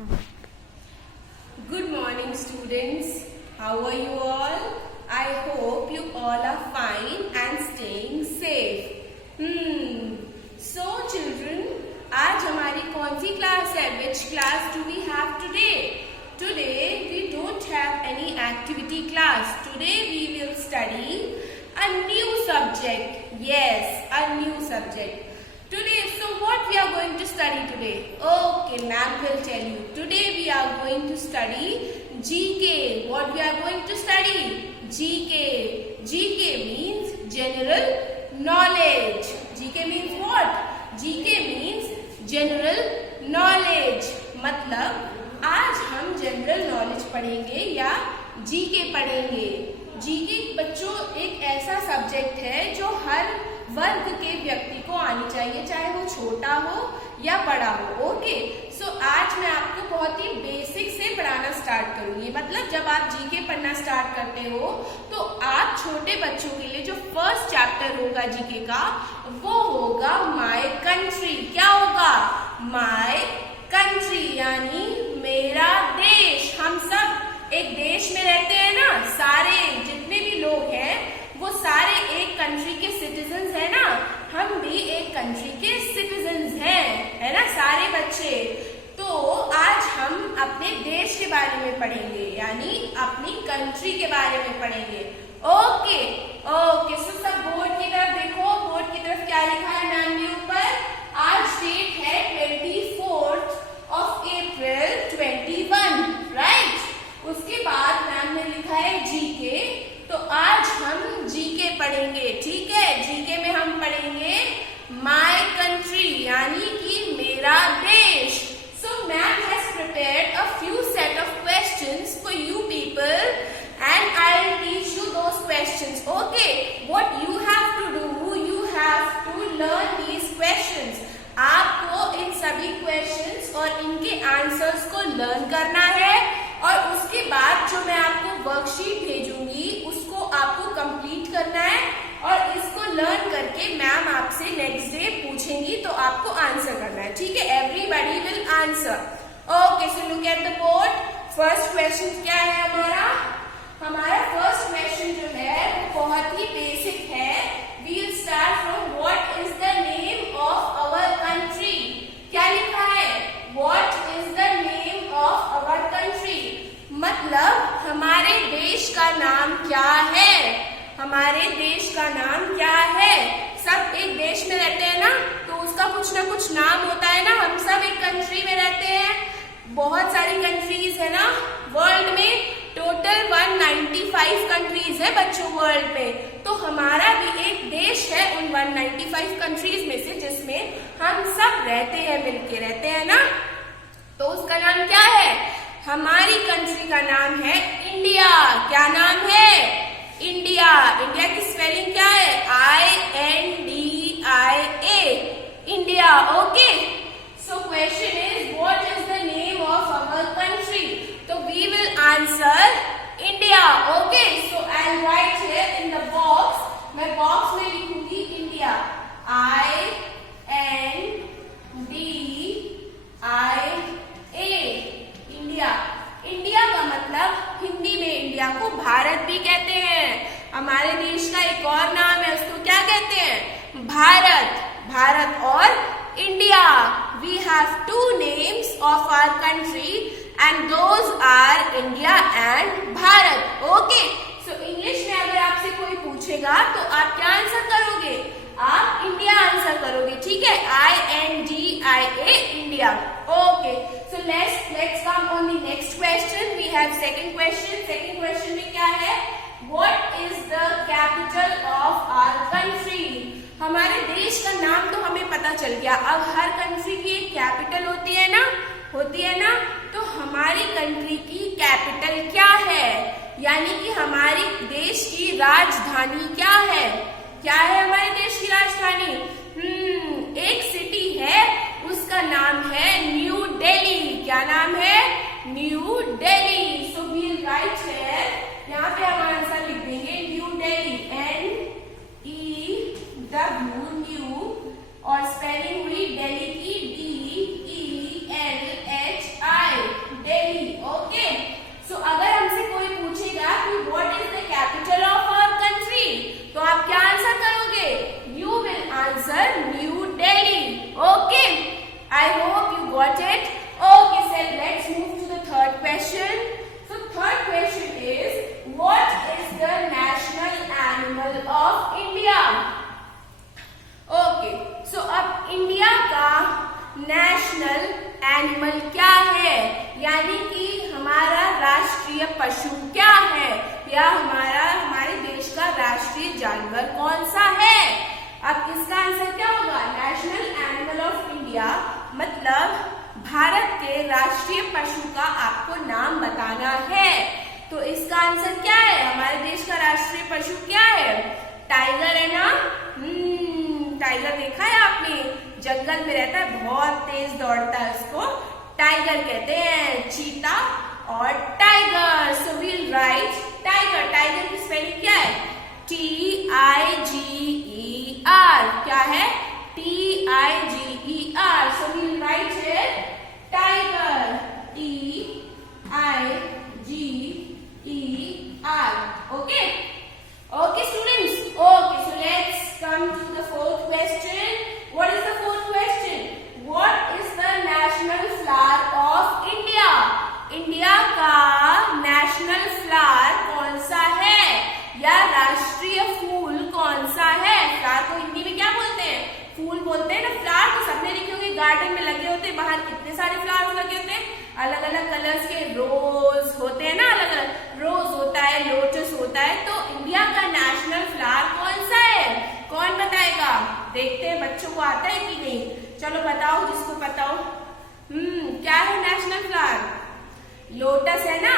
Good morning, students. How are you all? I hope you all are fine and staying safe. So children, आज हमारी कौन सी class है? Which class do we have today? Today we don't have any activity class. Today we will study a new subject. Yes, a new subject. Today, so what we are going to study today? Okay, ma'am will tell you. Today we are going to study GK. What we are going to study? GK. GK means general knowledge. GK means what? GK means general knowledge. मतलब आज हम general knowledge पढ़ेंगे या GK पढ़ेंगे. GK बच्चों एक ऐसा subject है जो हर वर्ग के व्यक्ति को आनी चाहिए, चाहे वो छोटा हो या बड़ा हो. ओके, सो आज मैं आपको बहुत ही बेसिक से पढ़ाना स्टार्ट करूंगी. मतलब जब आप जीके पढ़ना स्टार्ट करते हो तो आप छोटे बच्चों के लिए जो फर्स्ट चैप्टर होगा जीके का वो होगा माय कंट्री. क्या होगा? माय कंट्री यानी मेरा देश. हम सब एक देश में रहते हैं ना, सारे जितने भी लोग हैं वो सारे एक कंट्री के सिटीजन्स है ना. हम भी एक कंट्री के सिटीजन्स हैं, है ना सारे बच्चे. तो आज हम अपने देश के बारे में पढ़ेंगे यानी अपनी कंट्री के बारे में पढ़ेंगे. ओके ओके, सो सब बोर्ड की तरफ देखो. बोर्ड की तरफ क्या लिखा है मैम के ऊपर? आज डेट है 24 अप्रैल 21, राइट. उसके बाद मैम ने लिखा है जीके. तो आज हम जीके पढ़ेंगे, ठीक है. जीके में हम पढ़ेंगे माय कंट्री यानी कि मेरा देश. So ma'am has prepared a few set of questions for you people and I will teach you those questions. Okay, what you have to do, you have to learn these questions. आपको इन सभी questions और इनके answers को learn करना है और उसके बाद जो मैं आपको वर्कशीट भेजूंगी उसको आपको कंप्लीट करना है और इसको लर्न करके मैम आपसे नेक्स्ट डे पूछेंगी तो आपको आंसर करना है, ठीक है. Everybody will answer. Okay, so look at the board. First question क्या है हमारा फर्स्ट क्वेश्चन जो है वो बहुत ही बेसिक है. We will start from what is the name of our country. क्या लिखा है? What is the name of our country. मतलब हमारे देश का नाम क्या है. हमारे देश का नाम क्या है. सब एक देश में रहते हैं ना तो उसका कुछ ना कुछ नाम होता है ना. हम सब एक कंट्री में रहते हैं. बहुत सारी कंट्रीज है ना वर्ल्ड में. टोटल 195 कंट्रीज है बच्चों वर्ल्ड में. तो हमारा भी एक देश है उन 195 कंट्रीज में से जिसमें हम सब रहते हैं, मिलके रहते हैं ना. तो उसका नाम क्या है? हमारी कंट्री का नाम है इंडिया. क्या नाम है? इंडिया. इंडिया की स्पेलिंग क्या है? INDIA. India. Okay, so question is what is the name of our country. तो we will answer India. Okay, so I will write here in the box. मैं बॉक्स में लिखूंगी इंडिया. INDIA. इंडिया. इंडिया का मतलब हिंदी में India को भारत भी कहते हैं. हमारे देश का एक और नाम है, उसको क्या कहते हैं? भारत. भारत और India. We have two names of our country and those are India and Bharat. Okay, so English में अगर आपसे कोई पूछेगा तो आप क्या आंसर करोगे? आप इंडिया आंसर करोगे, ठीक है. INDIA India. Okay, so let's come on the next question. We have second question. Second question में क्या है? What is the capital of our country? हमारे देश का नाम तो हमें पता चल गया. अब हर कंट्री की एक कैपिटल होती है ना, तो हमारी कंट्री की कैपिटल क्या है यानी कि हमारी देश की राजधानी क्या है. क्या है हमारे देश की राजधानी? एक सिटी है, उसका नाम है न्यू दिल्ली. क्या नाम है? New Delhi. So we will write here. यहाँ पे हम आंसर लिख देंगे न्यू दिल्ली. NEW न्यू और स्पेलिंग हुई दिल्ली की DELLHI. I hope you got it. Okay, so let's move to the third question. So third question is, what is the national animal of India? Okay, so अब India का national animal क्या है, यानी कि हमारा राष्ट्रीय पशु क्या है, या हमारे देश का राष्ट्रीय जानवर कौन सा है। अब इसका आंसर क्या होगा? नेशनल एनिमल ऑफ इंडिया मतलब भारत के राष्ट्रीय पशु का आपको नाम बताना है। तो इसका आंसर क्या है? हमारे देश का राष्ट्रीय पशु क्या है? टाइगर है ना। टाइगर देखा है आपने? जंगल में रहता है, बहुत तेज दौड़ता है, उसको टाइगर कहते हैं। चीता और tiger. So we'll write tiger. Tiger की स्पेलिंग क्या है? TIGER। क्या है? TIGER। So we'll write here tiger, TIGER। Okay okay students, okay, so let's come to the fourth question. What is the fourth question? What is the national flower of India? India का national flower कौन सा है, या राष्ट्रीय फूल कौन सा है? Flower को हिंदी में क्या बोलते हैं? फूल बोलते हैं ना। फ्लावर तो सबने देखे होंगे, गार्डन में लगे होते हैं, बाहर कितने सारे फ्लावर्स लगे होते हैं, अलग अलग कलर्स के। रोज होते हैं ना, अलग अलग रोज होता है, लोटस होता है। तो इंडिया का नेशनल फ्लावर कौन सा है? कौन बताएगा? देखते हैं बच्चों को आता है कि नहीं। चलो बताओ, जिसको पता हो। क्या है नेशनल फ्लावर? लोटस है ना,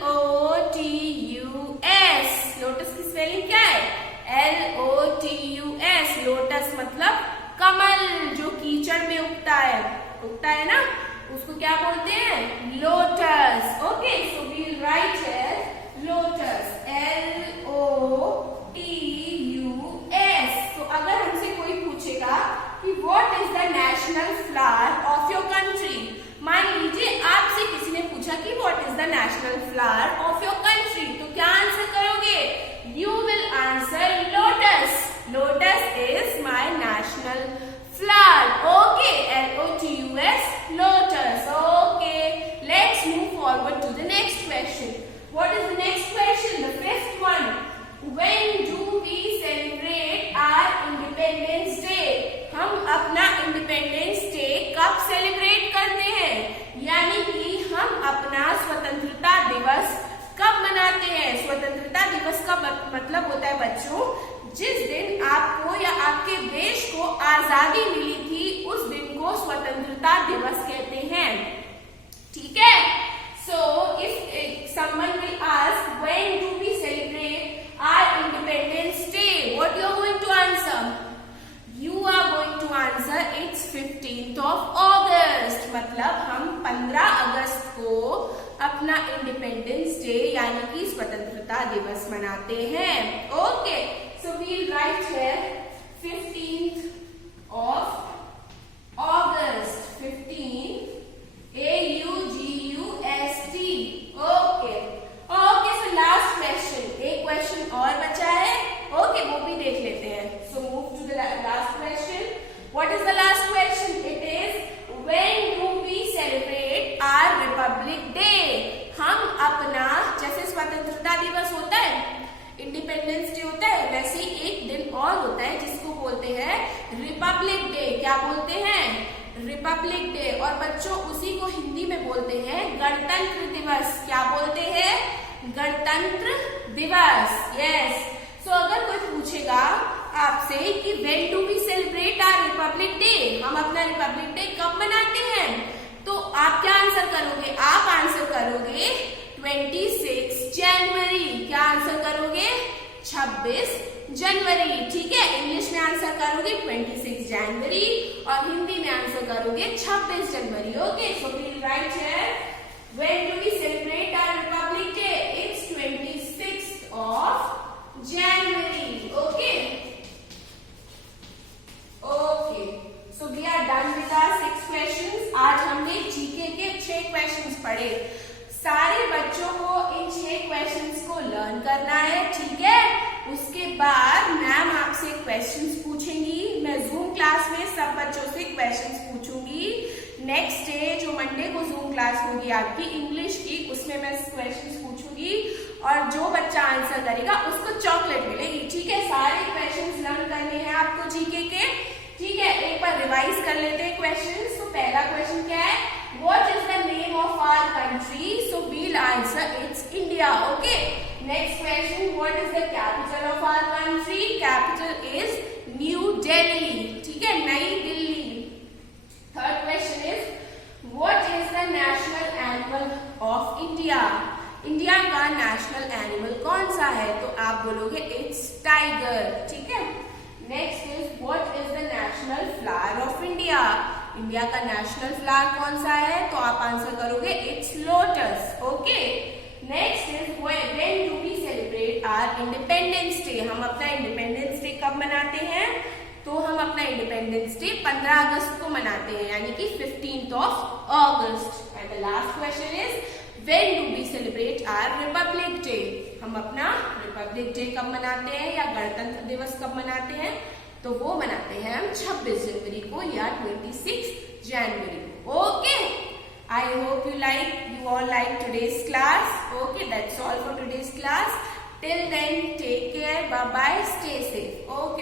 LOTUS। लोटस की स्पेलिंग क्या है? LOTUS। लोटस मतलब कमल, जो कीचड़ में उगता है ना, उसको क्या बोलते हैं? Lotus. Okay, so we'll write here lotus, LOTUS। तो अगर हमसे कोई पूछेगा कि what is the national flower of your country, मान लीजिए आपसे किसी ने पूछा कि what is the national flower of your country, तो क्या आंसर करोगे? You will answer lotus. Lotus is my national flower. Okay, LOTUS, lotus. Okay, let's move forward to the next question. What is the next question? The fifth one. When do we celebrate our Independence Day? हम अपना independence day कब celebrate करते हैं, यानी कि हम अपना स्वतंत्रता दिवस कब मनाते हैं? स्वतंत्रता दिवस का मतलब होता है बच्चों, जिस दिन आपको या आपके देश को आजादी मिली थी, उस दिन को स्वतंत्रता दिवस कहते हैं। ठीक है? So if someone will ask when do we celebrate our independence day, what you are going to answer? You are going to answer it's 15th of August। मतलब हम 15 अगस्त को अपना इंडिपेंडेंस डे यानी कि स्वतंत्रता दिवस मनाते हैं। Okay, so we'll write here 15th of August, 15 AUGUST। Okay okay, so last question, एक क्वेश्चन और बचा है। ओके, वो भी देख लेते हैं। so move to the last question. What is the last question? It is when do we celebrate our Republic Day? हम अपना, जैसे स्वतंत्रता दिवस होता है, इंडिपेंडेंस डे होता है, वैसे एक दिन और होता है जिसको बोलते हैं रिपब्लिक डे। क्या बोलते हैं? Republic day. और बच्चों उसी को हिंदी में बोलते हैं गणतंत्र दिवस। क्या बोलते हैं? गणतंत्र दिवस। यस। सो अगर कोई पूछेगा आपसे कि when do we celebrate our republic day, हम अपना रिपब्लिक डे कब मनाते हैं, तो आप क्या आंसर करोगे? आप आंसर करोगे 26 जनवरी। क्या आंसर करोगे? 26 जनवरी। ठीक है, इंग्लिश में आंसर करोगे 26 जनवरी और हिंदी में आंसर करोगे 26 जनवरी। Okay, so we'll write here when do we celebrate our republic day? It's 26th of January. Okay okay, so we are done with our 6 questions. आज हमने जीके के 6 क्वेश्चंस पढ़े। सारे बच्चों को इन 6 क्वेश्चंस को लर्न करना है। ठीक है, उसके बाद मैम आपसे क्वेश्चंस पूछेंगी, मैं मैं जूम क्लास में सब बच्चों से क्वेश्चंस पूछूंगी। नेक्स्ट डे जो मंडे को जूम क्लास होगी आपकी इंग्लिश की, उसमें मैं क्वेश्चंस पूछूंगी और जो बच्चा आंसर करेगा उसको चॉकलेट मिलेगी। ठीक है, सारे क्वेश्चंस लर्न करने हैं आपको जीके के। ठीक है, एक बार रिवाइज कर लेते हैं क्वेश्चंस। तो पहला क्वेश्चन क्या है, what is the name of our country? So we'll answer it's India. Okay, next question, what is the capital of our country? Capital is new Delhi. ठीक है, नई Delhi. Third question is, what is the national animal of India? India का national animal कौन सा है? तो आप बोलोगे इट्स टाइगर। ठीक है, next is, what is the national flower of India? India का नेशनल फ्लावर कौन सा है? तो आप आंसर करोगे it's lotus. Okay, next is, when do we celebrate our independence day? हम अपना इंडिपेंडेंस डे कब मनाते हैं? तो हम अपना इंडिपेंडेंस डे 15 अगस्त को मनाते हैं, यानी कि 15th अगस्त। And the last question is, when do we celebrate our republic day? हम अपना रिपब्लिक डे कब मनाते हैं या गणतंत्र दिवस कब मनाते हैं? तो वो मनाते हैं हम 26 जनवरी को या 26 जनवरी को। Okay, I hope you all like today's class. Okay, that's all for today's class. Till then, take care. Bye bye. Stay safe. Okay.